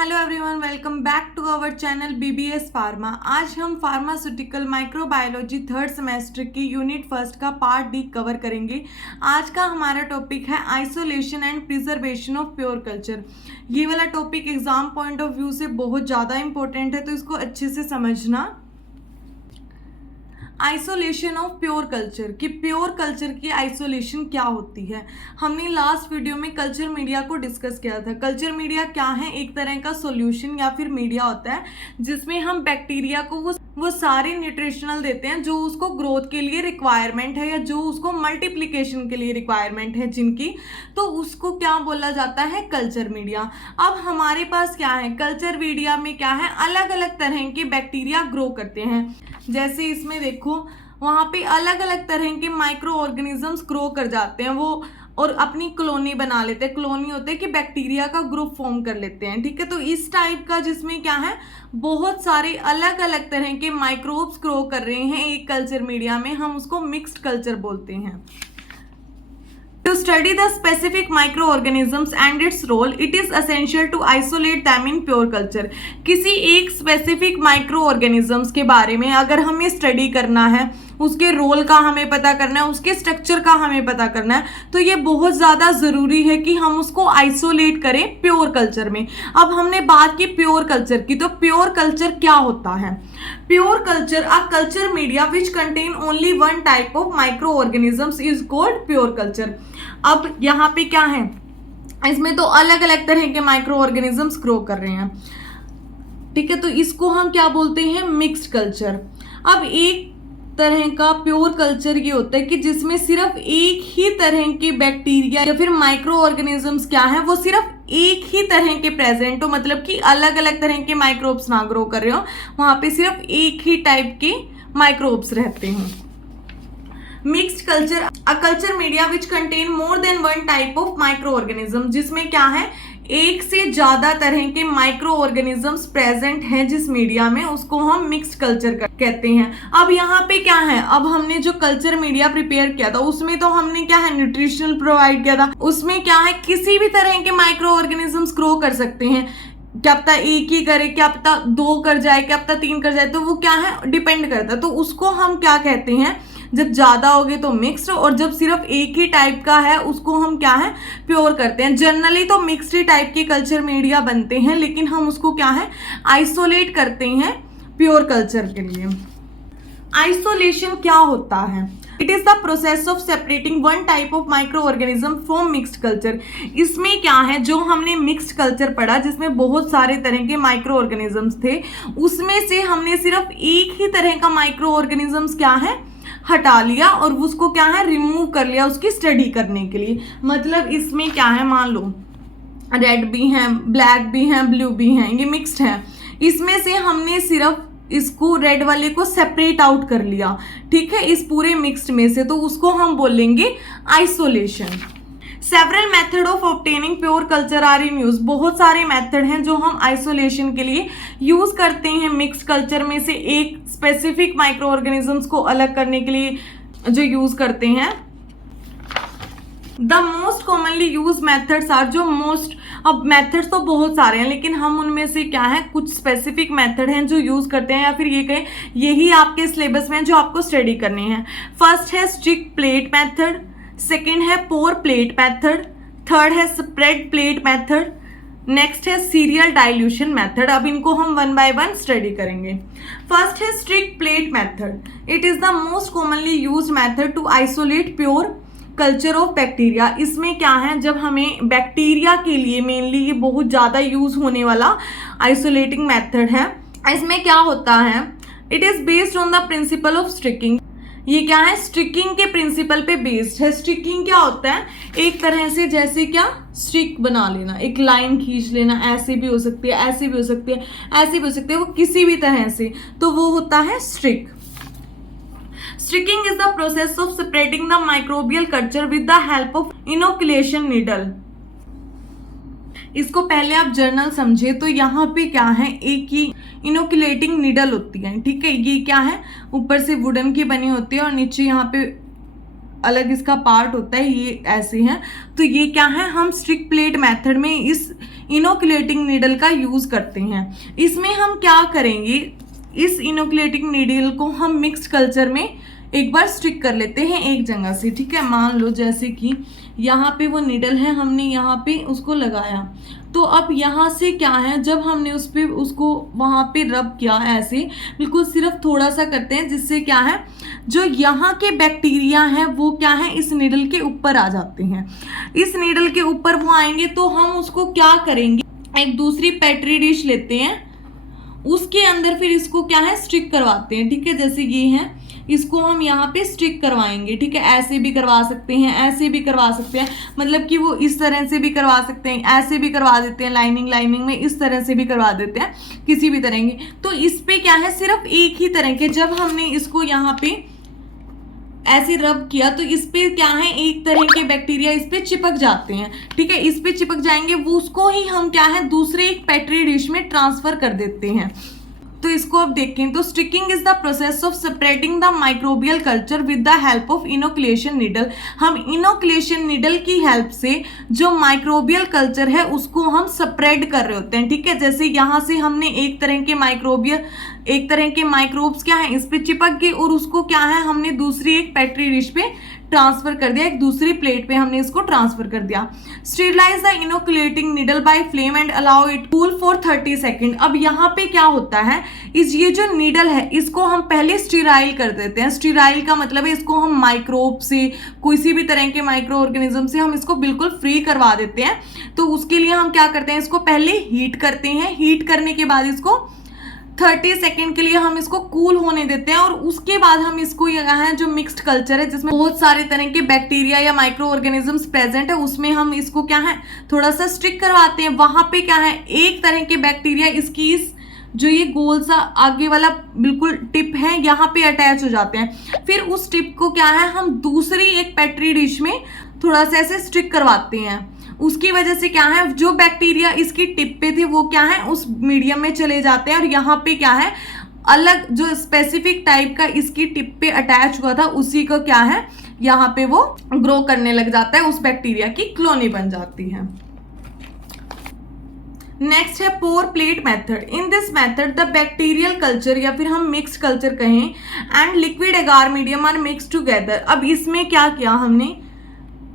Hello everyone, welcome back to our channel BBS pharma. आज हम pharmaceutical microbiology third semester की unit first का part D cover करेंगे। आज का हमारा टॉपिक है isolation and preservation of pure culture. ये वाला topic exam point of view से बहुत ज़्यादा इंपॉर्टेंट है, तो इसको अच्छे से समझना। आइसोलेशन ऑफ प्योर कल्चर कि प्योर कल्चर की आइसोलेशन क्या होती है। हमने लास्ट वीडियो में कल्चर मीडिया को डिस्कस किया था। कल्चर मीडिया क्या है? एक तरह का सॉल्यूशन या फिर मीडिया होता है जिसमें हम बैक्टीरिया को वो सारे न्यूट्रिशनल देते हैं जो उसको ग्रोथ के लिए रिक्वायरमेंट है या जो उसको मल्टीप्लिकेशन के लिए रिक्वायरमेंट है जिनकी, तो उसको क्या बोला जाता है? Culture media. अब हमारे पास क्या है? कल्चर मीडिया में क्या है? अलग अलग तरह के बैक्टीरिया ग्रो करते हैं। जैसे इसमें देखो, वहाँ पे अलग अलग तरह के माइक्रो ऑर्गेनिजम्स ग्रो कर जाते हैं वो, और अपनी कॉलोनी बना लेते हैं। कॉलोनी होते हैं कि बैक्टीरिया का ग्रुप फॉर्म कर लेते हैं, ठीक है। तो इस टाइप का जिसमें क्या है, बहुत सारे अलग अलग तरह के माइक्रोब्स ग्रो कर रहे हैं एक कल्चर मीडिया में, हम उसको मिक्स्ड कल्चर बोलते हैं। To study the specific microorganisms and its role, it is essential to isolate them in pure culture. किसी एक स्पेसिफिक माइक्रो ऑर्गेनिजम्स के बारे में अगर हमें स्टडी करना है, उसके रोल का हमें पता करना है, उसके स्ट्रक्चर का हमें पता करना है, तो ये बहुत ज़्यादा ज़रूरी है कि हम उसको आइसोलेट करें प्योर कल्चर में। अब हमने बात की प्योर कल्चर की, तो प्योर कल्चर क्या होता है? Pure culture, a culture media which contain only one type of micro organisms is called pure culture. अब यहाँ पे क्या है, इसमें तो अलग अलग तरह के माइक्रो ऑर्गेनिजम्स ग्रो कर रहे हैं, ठीक है। तो इसको हम क्या बोलते हैं? Mixed culture. अब एक तरह का प्योर कल्चर ये होता है कि जिसमें सिर्फ एक ही तरह के बैक्टीरिया या फिर माइक्रो ऑर्गेनिजम्स क्या है, वो सिर्फ एक ही तरह के प्रेजेंट हो, मतलब कि अलग अलग तरह के माइक्रोब्स ना ग्रो कर रहे हो, वहां पे सिर्फ एक ही टाइप के माइक्रोब्स रहते हैं। Mixed culture, a culture media which contain more than one type of micro organism, जिसमें क्या है, एक से ज्यादा तरह के माइक्रो ऑर्गेनिजम्स प्रेजेंट हैं जिस मीडिया में, उसको हम मिक्स्ड कल्चर कहते हैं। अब यहाँ पे क्या है, अब हमने जो कल्चर मीडिया प्रिपेयर किया था उसमें तो हमने क्या है, न्यूट्रिशनल प्रोवाइड किया था। उसमें क्या है, किसी भी तरह के माइक्रो ऑर्गेनिजम्स ग्रो कर सकते हैं। क्या पता एक ही करे, क्या पता दो कर जाए, क्या पता तीन कर जाए, तो वो क्या है, डिपेंड करता है। तो उसको हम क्या कहते हैं, जब ज्यादा हो गए तो मिक्स्ड, और जब सिर्फ एक ही टाइप का है उसको हम क्या है, प्योर करते हैं। जनरली तो मिक्स्ड ही टाइप के कल्चर मीडिया बनते हैं, लेकिन हम उसको क्या है, आइसोलेट करते हैं प्योर कल्चर के लिए। आइसोलेशन क्या होता है? It is the process of separating one type of micro organism from mixed culture. इसमें क्या है, जो हमने मिक्स्ड कल्चर पढ़ा जिसमें बहुत सारे तरह के माइक्रो ऑर्गेनिजम्स थे, उसमें से हमने सिर्फ एक ही तरह का माइक्रो ऑर्गेनिजम्स क्या है, हटा लिया और उसको क्या है, रिमूव कर लिया उसकी स्टडी करने के लिए। मतलब इसमें क्या है, मान लो रेड भी हैं, ब्लैक भी हैं, ब्लू भी हैं, ये मिक्स्ड है। इसमें से हमने सिर्फ इसको रेड वाले को सेपरेट आउट कर लिया, ठीक है, इस पूरे मिक्स्ड में से, तो उसको हम बोलेंगे isolation. Several method of obtaining pure culture are in use. बहुत सारे मेथड हैं जो हम आइसोलेशन के लिए यूज करते हैं मिक्स्ड कल्चर में से, एक स्पेसिफिक माइक्रो ऑर्गेनिजम्स को अलग करने के लिए जो यूज करते हैं। The most commonly use methods are, जो मोस्ट, अब मेथड्स तो बहुत सारे हैं लेकिन हम उनमें से क्या है, कुछ स्पेसिफिक मेथड हैं जो यूज करते हैं, या फिर ये कहें यही आपके सिलेबस में जो आपको स्टडी करनी है। फर्स्ट है स्ट्रिक्ट प्लेट मेथड, सेकेंड है पोर प्लेट मेथड, थर्ड है स्प्रेड प्लेट मेथड, नेक्स्ट है सीरियल डाइल्यूशन मेथड। अब इनको हम वन बाय वन स्टडी करेंगे। फर्स्ट है strict plate method. It is the most commonly used method to isolate pure culture of bacteria. इसमें क्या है, जब हमें बैक्टीरिया के लिए मेनली ये बहुत ज़्यादा यूज होने वाला आइसोलेटिंग मेथड है। इसमें क्या होता है, it is based on the principle of striking. ये क्या है, स्ट्रिकिंग के प्रिंसिपल पे बेस्ड है। स्ट्रिकिंग क्या होता है, एक तरह से जैसे क्या, स्ट्रिक बना लेना, एक लाइन खींच लेना, ऐसे भी हो सकती है, ऐसे भी हो सकती है, ऐसे भी हो सकती है, वो किसी भी तरह से, तो वो होता है streak. Sticking is the process of separating the microbial culture with the help of inoculation needle. इसको पहले आप जर्नल समझे तो यहाँ पे क्या है, एक ही इनोकुलेटिंग नीडल होती है, ठीक है। ये क्या है, ऊपर से वुडन की बनी होती है और नीचे यहाँ पे अलग इसका पार्ट होता है, ये ऐसे हैं। तो ये क्या है, हम स्ट्रिक्ट प्लेट मेथड में इस इनोकुलेटिंग नीडल का यूज़ करते हैं। इसमें हम क्या करेंगे, इस इनोकुलेटिंग नीडल को हम मिक्स्ड कल्चर में एक बार स्टिक कर लेते हैं एक जगह से, ठीक है। मान लो जैसे कि यहाँ पे वो नीडल है, हमने यहाँ पे उसको लगाया, तो अब यहाँ से क्या है, जब हमने उस पर उसको वहाँ पे रब किया ऐसे बिल्कुल सिर्फ थोड़ा सा करते हैं, जिससे क्या है जो यहाँ के बैक्टीरिया हैं वो क्या है इस नीडल के ऊपर आ जाते हैं। इस नीडल के ऊपर वो आएंगे तो हम उसको क्या करेंगे, एक दूसरी पेट्री डिश लेते हैं, उसके अंदर फिर इसको क्या है स्टिक करवाते हैं, ठीक है। जैसे ये है, इसको हम यहाँ पे स्टिक करवाएंगे, ठीक है। ऐसे भी करवा सकते हैं, ऐसे भी करवा सकते हैं, मतलब कि वो इस तरह से भी करवा सकते हैं, ऐसे भी करवा देते हैं, लाइनिंग में इस तरह से भी करवा देते हैं, किसी भी तरह की। तो इस पे क्या है सिर्फ एक ही तरह के, जब हमने इसको यहाँ पे ऐसे रब किया तो इस पे क्या है एक तरह के बैक्टीरिया इस पे चिपक जाते हैं, ठीक है। इस पे चिपक जाएंगे, वो उसको ही हम क्या है दूसरे एक पेट्री डिश में ट्रांसफर कर देते हैं। तो इसको अब देखें तो sticking is the process of spreading the microbial culture with the help of inoculation needle. हम इनोकुलेशन नीडल की हेल्प से जो माइक्रोबियल कल्चर है उसको हम स्प्रेड कर रहे होते हैं, ठीक है। जैसे यहाँ से हमने एक तरह के माइक्रोब्स क्या है इस पे चिपक गए और उसको क्या है हमने दूसरी एक पेट्री डिश पे ट्रांसफर कर दिया, एक दूसरी प्लेट पे हमने इसको ट्रांसफर कर दिया। Sterilise the inoculating needle by flame and allow it cool for 30 second. अब यहाँ पे क्या होता है, ये जो नीडल है इसको हम पहले स्टीराइल कर देते हैं। स्टीराइल का मतलब है इसको हम माइक्रोब से, किसी भी तरह के माइक्रो ऑर्गेनिज्म से हम इसको बिल्कुल फ्री करवा देते हैं। तो उसके लिए हम क्या करते हैं, इसको पहले हीट करते हैं, हीट करने के बाद इसको 30 सेकेंड के लिए हम इसको कूल होने देते हैं और उसके बाद हम इसको यहाँ जो मिक्स्ड कल्चर है जिसमें बहुत सारे तरह के बैक्टीरिया या माइक्रो ऑर्गेनिजम्स प्रेजेंट है उसमें हम इसको क्या है थोड़ा सा स्टिक करवाते हैं। वहां पे क्या है एक तरह के बैक्टीरिया इसकी इस जो ये गोल सा आगे वाला बिल्कुल टिप है यहाँ पे अटैच हो जाते हैं। फिर उस टिप को क्या है हम दूसरी एक पेट्री डिश में थोड़ा सा ऐसे स्टिक करवाते हैं। उसकी वजह से क्या है जो बैक्टीरिया इसकी टिप पे थे वो क्या है उस मीडियम में चले जाते हैं और यहाँ पे क्या है अलग जो स्पेसिफिक टाइप का इसकी टिप पे अटैच हुआ था उसी को क्या है यहाँ पे वो ग्रो करने लग जाता है, उस बैक्टीरिया की कॉलोनी बन जाती है। नेक्स्ट है pour plate method. In this method the bacterial culture या फिर हम मिक्स्ड कल्चर कहें and liquid agar medium are mix together. अब इसमें क्या किया हमने,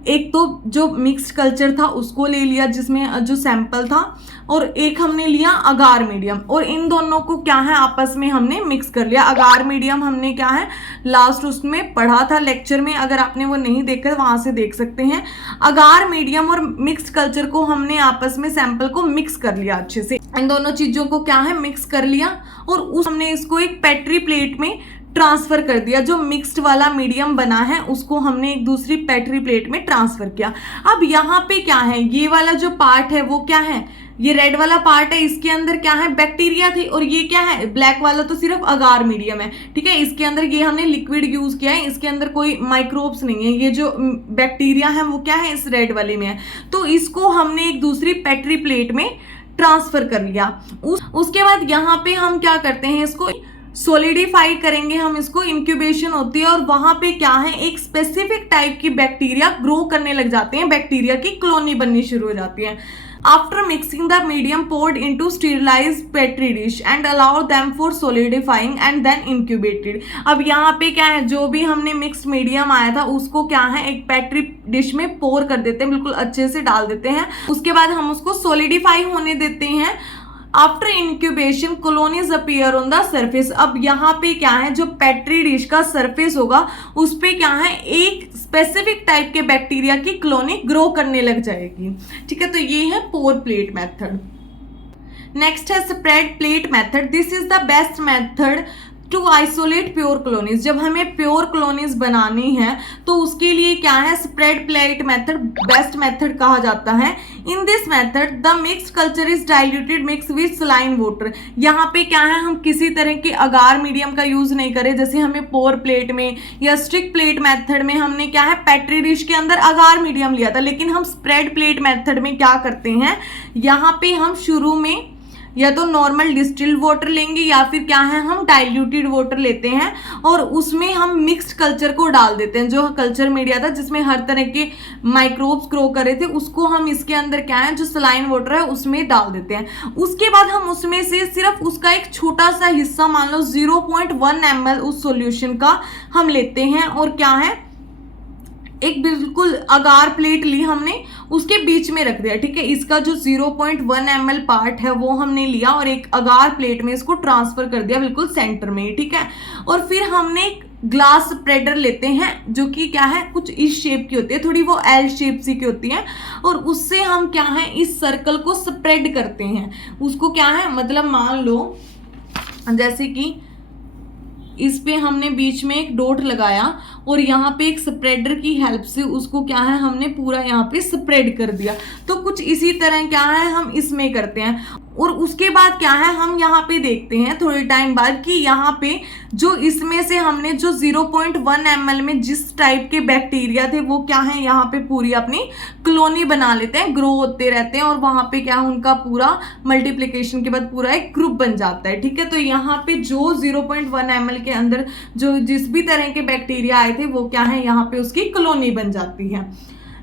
एक तो जो मिक्स्ड कल्चर था उसको ले लिया जिसमें जो सैंपल था और एक हमने लिया अगार मीडियम और इन दोनों को क्या है आपस में हमने मिक्स कर लिया। अगार मीडियम हमने क्या है लास्ट उसमें पढ़ा था लेक्चर में, अगर आपने वो नहीं देखा वहां से देख सकते हैं। अगार मीडियम और मिक्स्ड कल्चर को हमने आपस में सैंपल को मिक्स कर लिया अच्छे से, इन दोनों चीजों को क्या है मिक्स कर लिया और हमने इसको एक पेट्री प्लेट में ट्रांसफर कर दिया। जो मिक्स्ड वाला मीडियम बना है उसको हमने एक दूसरी पेट्री प्लेट में ट्रांसफर किया। अब यहाँ पे क्या है ये वाला जो पार्ट है वो क्या है, ये रेड वाला पार्ट है, इसके अंदर क्या है बैक्टीरिया थे और ये क्या है ब्लैक वाला तो सिर्फ अगार मीडियम है, ठीक है। इसके अंदर ये हमने लिक्विड यूज किया है, इसके अंदर कोई माइक्रोब्स नहीं है, ये जो बैक्टीरिया है वो क्या है इस रेड वाले में है। तो इसको हमने एक दूसरी पेट्री प्लेट में ट्रांसफर कर लिया। उसके बाद यहाँ पे हम क्या करते हैं इसको सोलिडिफाई करेंगे, हम इसको इंक्यूबेशन होती है और वहां पे क्या है एक स्पेसिफिक टाइप की बैक्टीरिया ग्रो करने लग जाते हैं, बैक्टीरिया की कॉलोनी बननी शुरू हो जाती है। After mixing the medium poured into sterilised petri dish and allow them for solidifying and then incubated. अब यहाँ पे क्या है जो भी हमने मिक्स्ड मीडियम आया था उसको क्या है एक पेट्री डिश में पोर कर देते हैं, बिल्कुल अच्छे से डाल देते हैं। उसके बाद हम उसको सोलिडिफाई होने देते हैं। After incubation colonies appear on the surface. अब यहाँ पे क्या है जो पेट्री डिश का सरफेस होगा उस पे क्या है एक स्पेसिफिक टाइप के बैक्टीरिया की कॉलोनी ग्रो करने लग जाएगी, ठीक है। तो ये है पोर प्लेट मेथड। नेक्स्ट है spread plate method. This is the best method to isolate pure colonies. जब हमें प्योर कॉलोनीज बनानी है तो उसके लिए क्या है spread plate method best method कहा जाता है। इन this method the mixed culture is diluted mix with saline water. यहाँ पे क्या है हम किसी तरह के अगार मीडियम का यूज नहीं करें, जैसे हमें पोर प्लेट में या स्टिक प्लेट मेथड में हमने क्या है पेट्री डिश के अंदर अगार मीडियम लिया था, लेकिन हम स्प्रेड प्लेट मेथड में क्या करते हैं यहाँ पे हम शुरू में या तो नॉर्मल डिस्टिल्ड वाटर लेंगे या फिर क्या है हम डाइल्यूटेड वाटर लेते हैं और उसमें हम मिक्स्ड कल्चर को डाल देते हैं। जो कल्चर मीडिया था जिसमें हर तरह के माइक्रोब्स ग्रो कर रहे थे उसको हम इसके अंदर क्या है जो सलाइन वाटर है उसमें डाल देते हैं। उसके बाद हम उसमें से सिर्फ उसका एक छोटा सा हिस्सा मान लो 0.1 ml उस सॉल्यूशन का हम लेते हैं और क्या है एक बिल्कुल अगार प्लेट ली हमने, उसके बीच में रख दिया, ठीक है। इसका जो 0.1 ml पार्ट है वो हमने लिया और एक अगार प्लेट में इसको ट्रांसफर कर दिया बिल्कुल सेंटर में, ठीक है। और फिर हमने एक ग्लास स्प्रेडर लेते हैं जो कि क्या है कुछ इस शेप की होती है, थोड़ी वो एल शेप सी की होती है, और उससे हम क्या है इस सर्कल को स्प्रेड करते हैं। उसको क्या है मतलब मान लो जैसे कि इस पे हमने बीच में एक डॉट लगाया और यहाँ पे एक स्प्रेडर की हेल्प से उसको क्या है हमने पूरा यहाँ पे स्प्रेड कर दिया। तो कुछ इसी तरह क्या है हम इसमें करते हैं। और उसके बाद क्या है हम यहाँ पे देखते हैं थोड़े टाइम बाद कि यहाँ पे जो इसमें से हमने जो 0.1 ml में जिस टाइप के बैक्टीरिया थे वो क्या है यहाँ पे पूरी अपनी कॉलोनी बना लेते हैं, ग्रो होते रहते हैं और वहाँ पे क्या है उनका पूरा मल्टीप्लिकेशन के बाद पूरा एक ग्रुप बन जाता है, ठीक है। तो यहाँ पे जो 0.1 ml के अंदर जो जिस भी तरह के बैक्टीरिया आए थे वो क्या है यहाँ पे उसकी कॉलोनी बन जाती है।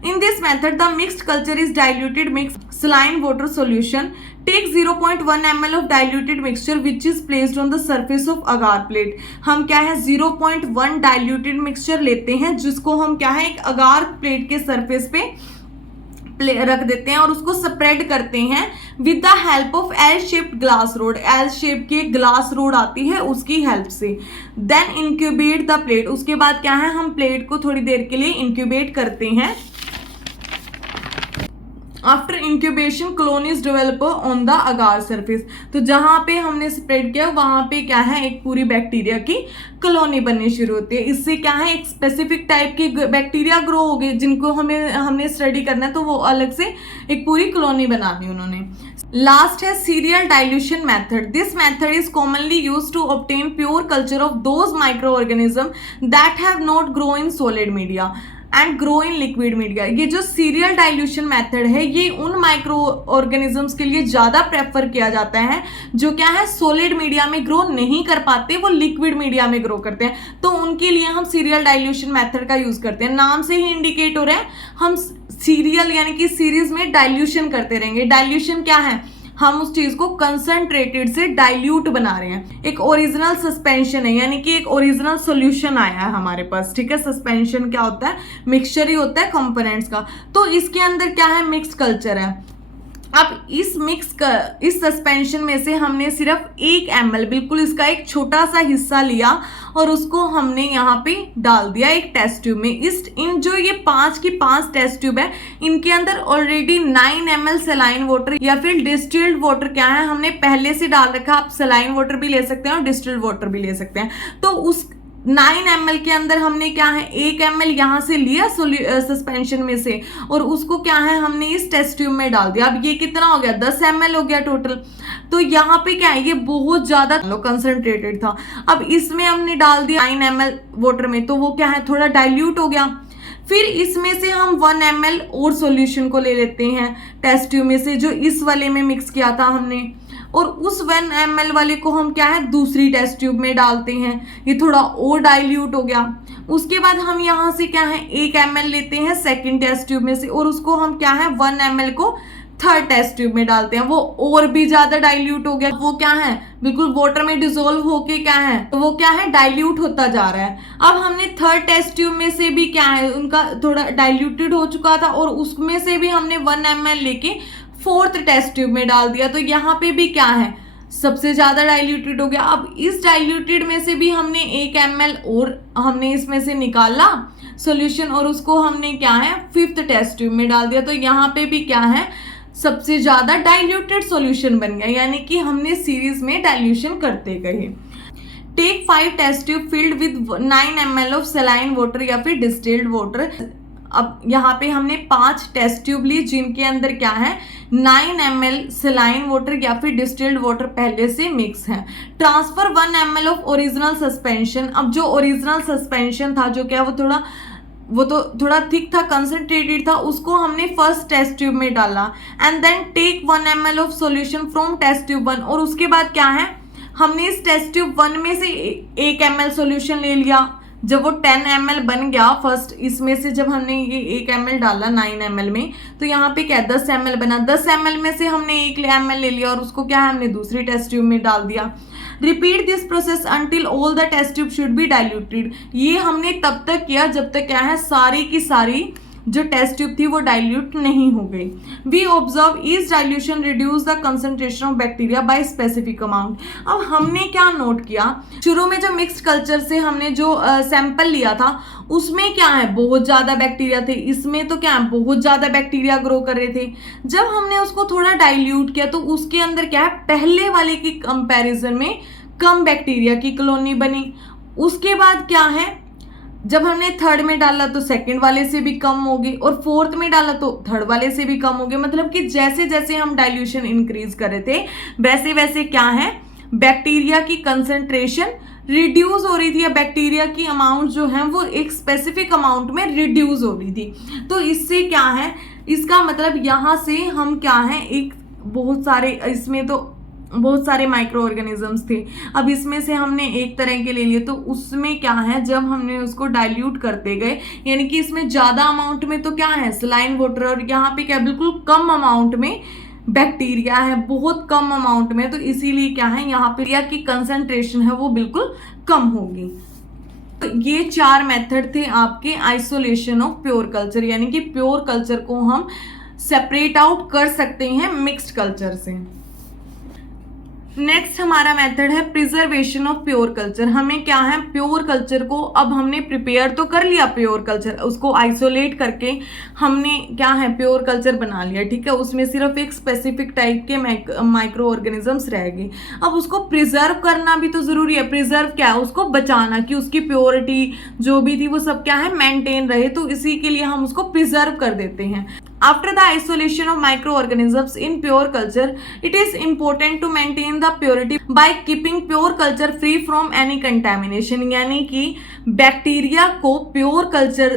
In this method, the mixed culture is diluted mixed saline water solution. Take 0.1 ml of diluted mixture which is placed on the surface of agar plate. हम क्या है 0.1 diluted mixture लेते हैं जिसको हम क्या है एक अगार प्लेट के सरफेस पे रख देते हैं और उसको स्प्रेड करते हैं with the help of L shaped glass rod. L shape की ग्लास रोड आती है उसकी हेल्प से। Then incubate the plate. उसके बाद क्या है हम प्लेट को थोड़ी देर के लिए इंक्यूबेट करते हैं। After incubation colonies develop on the agar surface. तो जहां पे हमने स्प्रेड किया वहां पे क्या है एक पूरी बैक्टीरिया की कॉलोनी बननी शुरू होती है। इससे क्या है एक स्पेसिफिक टाइप की बैक्टीरिया ग्रो हो गए जिनको हमने स्टडी करना है, तो वो अलग से एक पूरी कॉलोनी बनानी उन्होंने। लास्ट है serial dilution method. This method is commonly used to obtain pure culture of those micro organism that have not grow in solid media and grow in liquid media. ये जो सीरियल डाइल्यूशन मेथड है ये उन micro organisms के लिए ज़्यादा prefer किया जाता है जो क्या है सॉलिड मीडिया में ग्रो नहीं कर पाते, वो लिक्विड मीडिया में ग्रो करते हैं। तो उनके लिए हम सीरियल डाइल्यूशन मेथड का यूज़ करते हैं। नाम से ही इंडिकेट हो रहा है हम सीरियल यानी कि सीरीज में डाइल्यूशन करते रहेंगे। डाइल्यूशन क्या है हम उस चीज को कंसंट्रेटेड से डाइल्यूट बना रहे हैं। एक ओरिजिनल सस्पेंशन है यानी कि एक ओरिजिनल सॉल्यूशन आया है हमारे पास, ठीक है। सस्पेंशन क्या होता है मिक्सचर ही होता है कंपोनेंट्स का। तो इसके अंदर क्या है मिक्स कल्चर है। अब इस सस्पेंशन में से हमने सिर्फ 1 ml बिल्कुल इसका एक छोटा सा हिस्सा लिया और उसको हमने यहाँ पे डाल दिया एक टेस्ट ट्यूब में। इन जो ये 5 की 5 टेस्ट ट्यूब है इनके अंदर ऑलरेडी 9 ml सलाइन वाटर या फिर डिस्टिल्ड वाटर क्या है हमने पहले से डाल रखा। आप सलाइन वाटर भी ले सकते हैं और डिस्टिल्ड वाटर भी ले सकते हैं। तो उस 9 ml के अंदर हमने क्या है 1 ml यहाँ से लिया सस्पेंशन में से और उसको क्या है हमने इस टेस्ट ट्यूब में डाल दिया। अब ये कितना हो गया 10 ml हो गया टोटल। तो यहाँ पे क्या है ये बहुत ज्यादा कंसंट्रेटेड था। अब इसमें हमने डाल दिया 9 ml वाटर में, तो वो क्या है थोड़ा डाइल्यूट हो गया। फिर इसमें से हम 1 ml और सॉल्यूशन को ले लेते हैं टेस्ट ट्यूब में से जो इस वाले में मिक्स किया था हमने, और उस 1 ml वाले को हम क्या है दूसरी टेस्ट ट्यूब में डालते हैं। ये थोड़ा और डाइल्यूट हो गया। उसके बाद हम यहाँ से क्या है 1 ml लेते हैं सेकंड टेस्ट ट्यूब में से और उसको हम क्या है 1 ml को थर्ड टेस्ट ट्यूब में डालते हैं। वो और भी ज्यादा डाइल्यूट हो गया। वो क्या है बिल्कुल वाटर में डिसोल्व होके क्या है तो वो क्या है डाइल्यूट होता जा रहा है। अब हमने थर्ड टेस्ट ट्यूब में से भी क्या है उनका थोड़ा डाइल्यूटेड हो चुका था और उसमें से भी हमने 1 ml लेके फोर्थ टेस्ट ट्यूब में डाल दिया। तो यहाँ पे भी क्या है सबसे ज्यादा डाइल्यूटेड हो गया। अब इस डाइल्यूटेड में से भी हमने 1 ml और हमने इसमें से निकाला सॉल्यूशन और उसको हमने क्या है फिफ्थ टेस्ट ट्यूब में डाल दिया। तो यहाँ पे भी क्या है सबसे ज्यादा डाइल्यूटेड सॉल्यूशन बन गया, यानी कि हमने सीरीज में डाइल्यूशन करते गए। Take 5 test tube filled with 9 ml of saline water या फिर डिस्टिल्ड वाटर। अब यहाँ पे हमने 5 टेस्ट ट्यूब ली जिनके अंदर क्या है 9 ml सलाइन वाटर या फिर डिस्टिल्ड वाटर पहले से मिक्स है। Transfer 1 ml of original suspension. अब जो ओरिजिनल सस्पेंशन था जो क्या वो थोड़ा वो तो थोड़ा थिक था, कंसंट्रेटेड था, उसको हमने फर्स्ट टेस्ट ट्यूब में डाला and then take 1 ml of solution from test tube 1। और उसके बाद क्या है, हमने इस टेस्ट ट्यूब 1 में से 1 ml सॉल्यूशन ले लिया। जब वो 10 ml बन गया फर्स्ट, इसमें से जब हमने ये 1 ml डाला 9 ml में, तो यहाँ पे क्या 10 ml बना। 10 ml में से हमने 1 ml ले लिया और उसको क्या है हमने दूसरी टेस्ट ट्यूब में डाल दिया। Repeat this process until all the test tube should be diluted. ये हमने तब तक किया जब तक क्या है सारी की सारी जो टेस्ट ट्यूब थी वो डाइल्यूट नहीं हो गई। We observe each dilution reduce the concentration of bacteria by specific amount. अब हमने क्या नोट किया, शुरू में जो मिक्स्ड कल्चर से हमने जो सैंपल लिया था उसमें क्या है बहुत ज़्यादा बैक्टीरिया थे, इसमें तो क्या है बहुत ज़्यादा बैक्टीरिया ग्रो कर रहे थे। जब हमने उसको थोड़ा डाइल्यूट किया तो उसके अंदर क्या है पहले वाले की कंपैरिजन में कम बैक्टीरिया की कॉलोनी बनी। उसके बाद क्या है, जब हमने थर्ड में डाला तो सेकंड वाले से भी कम होगी और फोर्थ में डाला तो थर्ड वाले से भी कम होगी। मतलब कि जैसे जैसे हम डाइल्यूशन इंक्रीज कर रहे थे वैसे वैसे क्या है बैक्टीरिया की कंसंट्रेशन रिड्यूस हो रही थी, या बैक्टीरिया की अमाउंट जो है वो एक स्पेसिफिक अमाउंट में रिड्यूस हो रही थी। तो इससे क्या है, इसका मतलब यहाँ से हम क्या है एक बहुत सारे, इसमें तो बहुत सारे माइक्रो ऑर्गेनिजम्स थे। अब इसमें से हमने एक तरह के ले लिए, तो उसमें क्या है जब हमने उसको डाइल्यूट करते गए, यानी कि इसमें ज़्यादा अमाउंट में तो क्या है सलाइन वाटर, और यहाँ पे क्या बिल्कुल कम अमाउंट में बैक्टीरिया है, बहुत कम अमाउंट में, तो इसीलिए क्या है यहाँ पे की कंसंट्रेशन है वो बिल्कुल कम होगी। तो ये 4 मेथड थे आपके आइसोलेशन ऑफ प्योर कल्चर, यानी कि प्योर कल्चर को हम सेपरेट आउट कर सकते हैं मिक्स्ड कल्चर से। नेक्स्ट हमारा मेथड है प्रिजर्वेशन ऑफ प्योर कल्चर। हमें क्या है प्योर कल्चर को, अब हमने प्रिपेयर तो कर लिया प्योर कल्चर, उसको आइसोलेट करके हमने क्या है प्योर कल्चर बना लिया, ठीक है। उसमें सिर्फ एक स्पेसिफिक टाइप के माइक्रो ऑर्गेनिजम्स रह गए। अब उसको प्रिजर्व करना भी तो ज़रूरी है। प्रिजर्व क्या है, उसको बचाना कि उसकी प्योरिटी जो भी थी वो सब क्या है मेंटेन रहे, तो इसी के लिए हम उसको प्रिजर्व कर देते हैं। After the isolation of microorganisms in pure culture, it is important to maintain the purity by keeping pure culture free from any contamination। यानी कि बैक्टीरिया को प्योर कल्चर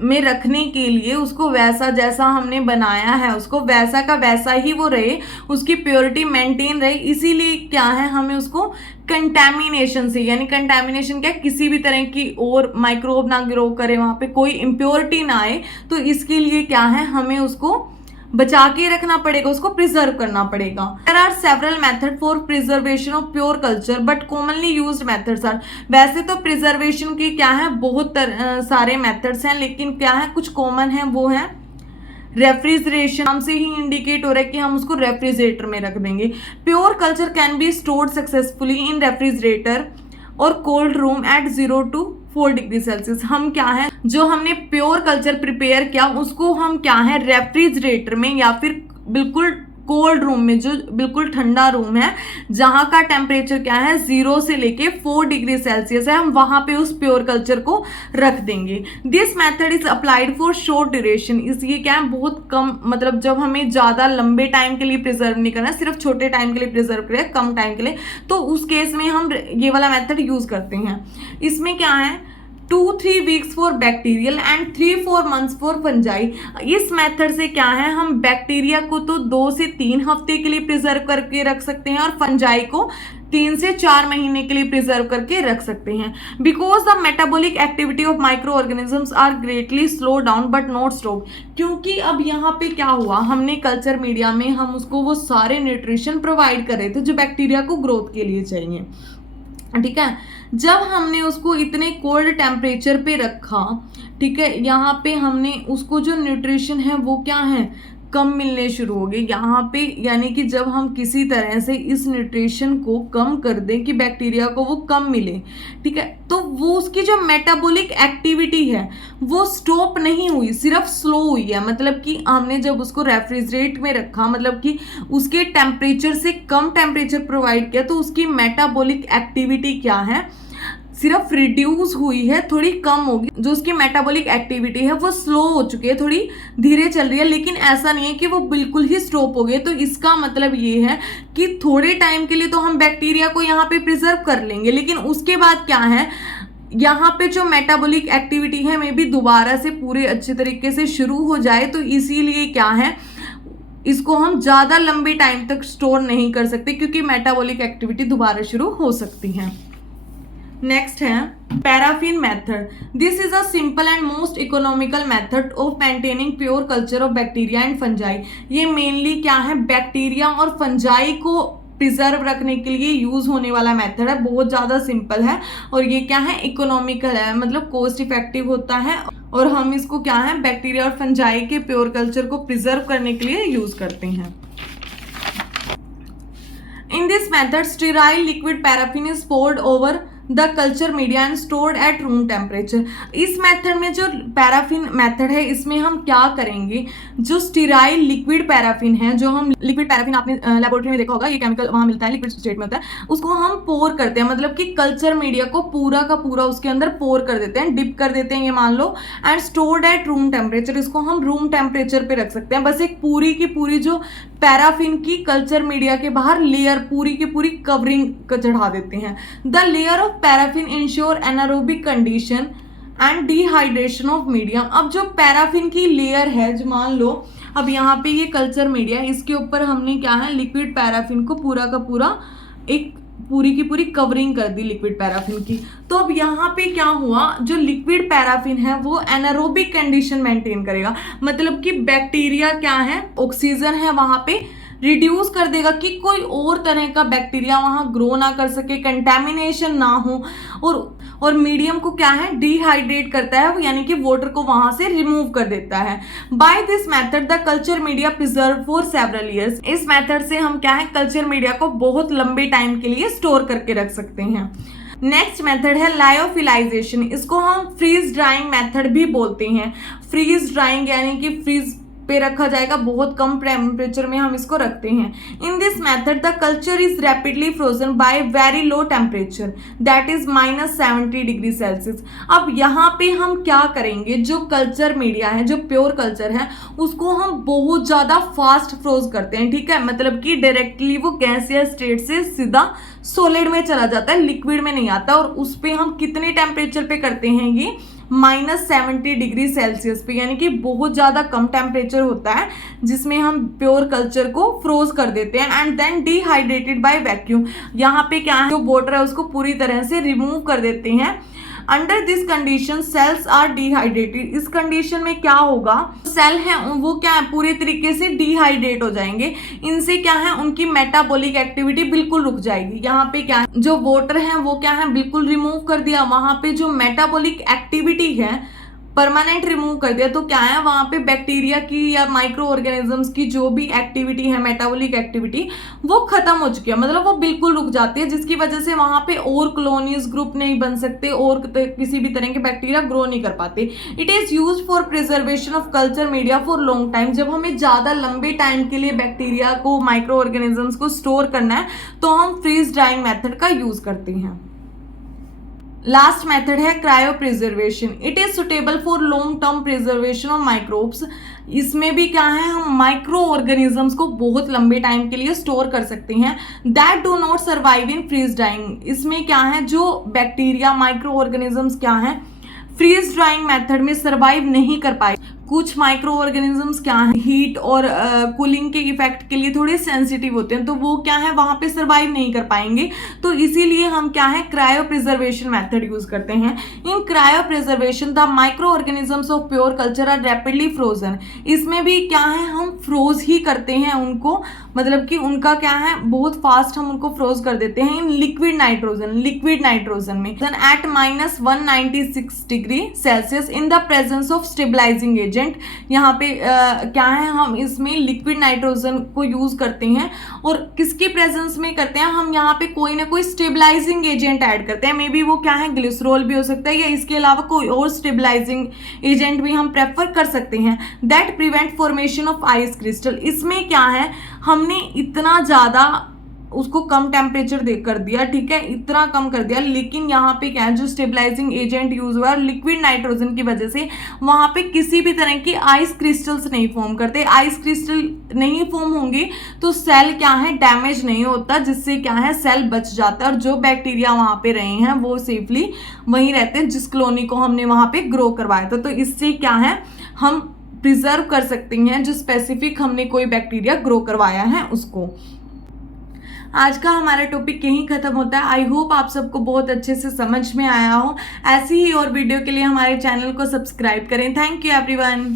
में रखने के लिए उसको वैसा जैसा हमने बनाया है उसको वैसा का वैसा ही वो रहे, उसकी प्योरिटी मेंटेन रहे। इसीलिए क्या है हमें उसको कंटैमिनेशन से, यानी कंटैमिनेशन क्या किसी भी तरह की और माइक्रोब ना ग्रो करे, वहाँ पे कोई इम्प्योरिटी ना आए, तो इसके लिए क्या है हमें उसको बचा के रखना पड़ेगा, उसको प्रिजर्व करना पड़ेगा। There are several method for preservation of pure culture but commonly used methods are. वैसे तो प्रिजर्वेशन की क्या है बहुत सारे मेथड्स हैं, लेकिन क्या है कुछ कॉमन है, वो है रेफ्रिजरेशन। नाम से ही इंडिकेट हो रहा है कि हम उसको रेफ्रिजरेटर में रख देंगे। Pure culture can be stored successfully in refrigerator और cold room at 0 to 4 degree Celsius. हम क्या है जो हमने प्योर कल्चर प्रिपेयर किया उसको हम क्या है रेफ्रिजरेटर में या फिर बिल्कुल कोल्ड रूम में, जो बिल्कुल ठंडा रूम है जहाँ का टेम्परेचर क्या है 0 से लेके 4 डिग्री सेल्सियस है, हम वहाँ पे उस प्योर कल्चर को रख देंगे। This method is applied for short duration. इसलिए क्या है बहुत कम, मतलब जब हमें ज़्यादा लंबे टाइम के लिए प्रिजर्व नहीं करना, सिर्फ छोटे टाइम के लिए प्रिजर्व करें कम टाइम के लिए, तो उस केस में हम ये वाला मेथड यूज़ करते हैं। इसमें क्या है 2-3 weeks for bacterial and 3-4 months for fungi. इस मेथड से क्या है हम बैक्टीरिया को तो 2 से 3 हफ्ते के लिए प्रिजर्व करके रख सकते हैं और फंजाई को 3 से 4 महीने के लिए प्रिजर्व करके रख सकते हैं। Because the metabolic activity of micro organisms are greatly slow down but not stop. क्योंकि अब यहाँ पे क्या हुआ, हमने कल्चर मीडिया में हम उसको वो सारे न्यूट्रिशन प्रोवाइड कर रहे थे जो बैक्टीरिया को ग्रोथ के लिए चाहिए, ठीक है। जब हमने उसको इतने कोल्ड टेम्परेचर पे रखा, ठीक है, यहाँ पे हमने उसको जो न्यूट्रिशन है वो क्या है कम मिलने शुरू हो गए यहाँ पे। यानी कि जब हम किसी तरह से इस न्यूट्रिशन को कम कर दें कि बैक्टीरिया को वो कम मिले, ठीक है, तो वो उसकी जो मेटाबॉलिक एक्टिविटी है वो स्टॉप नहीं हुई, सिर्फ स्लो हुई है। मतलब कि हमने जब उसको रेफ्रिजरेट में रखा, मतलब कि उसके टेम्परेचर से कम टेम्परेचर प्रोवाइड किया, तो उसकी मेटाबॉलिक एक्टिविटी क्या है सिर्फ रिड्यूस हुई है, थोड़ी कम होगी। जो उसकी मेटाबॉलिक एक्टिविटी है वो स्लो हो चुकी है, थोड़ी धीरे चल रही है, लेकिन ऐसा नहीं है कि वो बिल्कुल ही स्टॉप हो गई। तो इसका मतलब ये है कि थोड़े टाइम के लिए तो हम बैक्टीरिया को यहाँ पे प्रिजर्व कर लेंगे, लेकिन उसके बाद क्या है यहाँ पे जो मेटाबॉलिक एक्टिविटी है मे भी दोबारा से पूरे अच्छे तरीके से शुरू हो जाए, तो इसीलिए क्या है, इसको हम ज़्यादा लंबे टाइम तक स्टोर नहीं कर सकते क्योंकि मेटाबॉलिक एक्टिविटी दोबारा शुरू हो सकती है। नेक्स्ट है paraffin method. This is a simple and most economical method of maintaining pure culture of bacteria and fungi. ये मेनली क्या है, बैक्टीरिया और फंजाई को प्रिजर्व रखने के लिए यूज होने वाला मेथड है। बहुत ज़्यादा सिंपल है और ये क्या है, इकोनॉमिकल है, मतलब कॉस्ट इफेक्टिव होता है और हम इसको क्या है, बैक्टीरिया और फंजाई के प्योर कल्चर को प्रिजर्व करने के लिए यूज करते हैं। In this method, sterile liquid paraffin is poured over the culture media and stored at room temperature. इस मेथड में जो पैराफिन मेथड है, इसमें हम क्या करेंगे, जो स्टीराइल लिक्विड पैराफिन है, जो हम लिक्विड पैराफिन आपने लेबोरेटरी में देखा होगा, ये केमिकल वहाँ मिलता है, लिक्विड स्टेट में होता है, उसको हम पोर करते हैं, मतलब कि कल्चर मीडिया को पूरा का पूरा उसके अंदर पोर कर देते हैं, डिप कर देते हैं ये मान लो, and stored at room temperature. इसको हम रूम टेम्परेचर पे रख सकते हैं। बस एक पूरी की पूरी जो पैराफिन की कल्चर मीडिया के बाहर लेयर पूरी की पूरी कवरिंग चढ़ा देते हैं। The layer of paraffin ensure anaerobic condition and dehydration of medium. अब जो पैराफिन की लेयर है, जो मान लो अब यहाँ पे ये कल्चर मीडिया है, इसके ऊपर हमने क्या है, लिक्विड पैराफिन को पूरा का पूरा एक पूरी की पूरी कवरिंग कर दी लिक्विड पैराफिन की। तो अब यहाँ पे क्या हुआ, जो लिक्विड पैराफिन है वो एनारोबिक कंडीशन मेंटेन करेगा, मतलब कि बैक्टीरिया क्या है, ऑक्सीजन है वहाँ पे रिड्यूस कर देगा कि कोई और तरह का बैक्टीरिया वहाँ ग्रो ना कर सके, कंटेमिनेशन ना हो, और मीडियम को क्या है, डिहाइड्रेट करता है, यानी कि वाटर को वहां से रिमूव कर देता है। By this method the culture media preserve for several years. इस मेथड से हम क्या है, कल्चर मीडिया को बहुत लंबे टाइम के लिए स्टोर करके रख सकते हैं। नेक्स्ट मेथड है लायोफिलाइजेशन। इसको हम फ्रीज ड्राइंग मेथड भी बोलते हैं। फ्रीज ड्राइंग यानी कि फ्रीज पे रखा जाएगा, बहुत कम टेम्परेचर में हम इसको रखते हैं। In this method the culture is rapidly frozen by very low temperature that is -70 degree Celsius. अब यहाँ पे हम क्या करेंगे, जो कल्चर मीडिया है, जो प्योर कल्चर है, उसको हम बहुत ज़्यादा फास्ट फ्रोज करते हैं, ठीक है, मतलब कि डायरेक्टली वो गैसियस स्टेट से सीधा सॉलिड में चला जाता है, लिक्विड में नहीं आता। और उस पर हम कितने टेम्परेचर पे करते हैं, ये -70 डिग्री सेल्सियस पे, यानी कि बहुत ज़्यादा कम टेम्परेचर होता है जिसमें हम प्योर कल्चर को फ्रोज कर देते हैं and then dehydrated by vacuum. यहाँ पे क्या है, जो वाटर है उसको पूरी तरह से रिमूव कर देते हैं। Under this condition cells are dehydrated. इस कंडीशन में क्या होगा, सेल हैं वो क्या है, पूरे तरीके से डिहाइड्रेट हो जाएंगे। इनसे क्या है, उनकी मेटाबॉलिक एक्टिविटी बिल्कुल रुक जाएगी। यहाँ पे क्या है, जो वाटर है वो क्या है, बिल्कुल रिमूव कर दिया। वहां पे जो मेटाबॉलिक एक्टिविटी है परमानेंट रिमूव कर दिया, तो क्या है, वहां पे बैक्टीरिया की या माइक्रो ऑर्गेनिजम्स की जो भी एक्टिविटी है, मेटाबॉलिक एक्टिविटी, वो खत्म हो चुकी है, मतलब वो बिल्कुल रुक जाती है, जिसकी वजह से वहां पे और कॉलोनीज ग्रुप नहीं बन सकते और किसी भी तरह के बैक्टीरिया ग्रो नहीं कर पाते। It is use for preservation of culture media for long time. जब हमें ज्यादा लंबे टाइम के लिए बैक्टीरिया को, माइक्रो ऑर्गेनिजम्स को स्टोर करना है, तो हम फ्रीज ड्राइंग मेथड का यूज करते हैं। लास्ट मेथड है cryo preservation. It is suitable for long term preservation of microbes. इसमें भी क्या है, हम माइक्रो ऑर्गेनिजम्स को बहुत लंबे टाइम के लिए स्टोर कर सकते हैं that do not survive in freeze drying. इसमें क्या है, जो बैक्टीरिया, माइक्रो ऑर्गेनिजम्स क्या है, फ्रीज ड्राइंग मेथड में सर्वाइव नहीं कर पाए। कुछ माइक्रो ऑर्गेनिजम्स क्या है, हीट और कूलिंग के इफेक्ट के लिए थोड़े सेंसिटिव होते हैं, तो वो क्या है, वहां पे सर्वाइव नहीं कर पाएंगे। तो इसीलिए हम क्या है, क्रायो प्रिजर्वेशन मेथड यूज करते हैं। In cryopreservation the microorganisms of pure culture are rapidly frozen. इसमें भी क्या है, हम फ्रोज ही करते हैं उनको, मतलब कि उनका क्या है, बहुत फास्ट हम उनको फ्रोज कर देते हैं इन लिक्विड नाइट्रोजन में at -196 degree Celsius in the presence of stabilising agent. यहाँ पे क्या है, हम इसमें लिक्विड नाइट्रोजन को यूज करते हैं और किसके प्रेजेंस में करते हैं, हम यहाँ पे कोई ना कोई स्टेबलाइजिंग एजेंट ऐड करते हैं। मे बी वो क्या है, ग्लिसरॉल भी हो सकता है या इसके अलावा कोई और स्टेबलाइजिंग एजेंट भी हम प्रेफर कर सकते हैं that prevent formation of ice crystal. इसमें क्या है, हमने इतना ज़्यादा उसको कम टेम्परेचर दे कर दिया, ठीक है, इतना कम कर दिया, लेकिन यहाँ पे क्या है, जो स्टेबलाइजिंग एजेंट यूज हुआ है लिक्विड नाइट्रोजन की वजह से वहाँ पे किसी भी तरह की आइस क्रिस्टल्स नहीं फॉर्म करते। आइस क्रिस्टल नहीं फॉर्म होंगे तो सेल क्या है, डैमेज नहीं होता, जिससे क्या है, सेल बच जाता है और जो बैक्टीरिया वहाँ पे रहे हैं वो सेफली वहीं रहते हैं जिस कॉलोनी को हमने वहाँ पे ग्रो करवाया था। तो इससे क्या है, हम प्रिजर्व कर सकते हैं जो स्पेसिफिक हमने कोई बैक्टीरिया ग्रो करवाया है उसको। आज का हमारा टॉपिक यहीं खत्म होता है। आई होप आप सबको बहुत अच्छे से समझ में आया हो। ऐसी ही और वीडियो के लिए हमारे चैनल को सब्सक्राइब करें। Thank you everyone.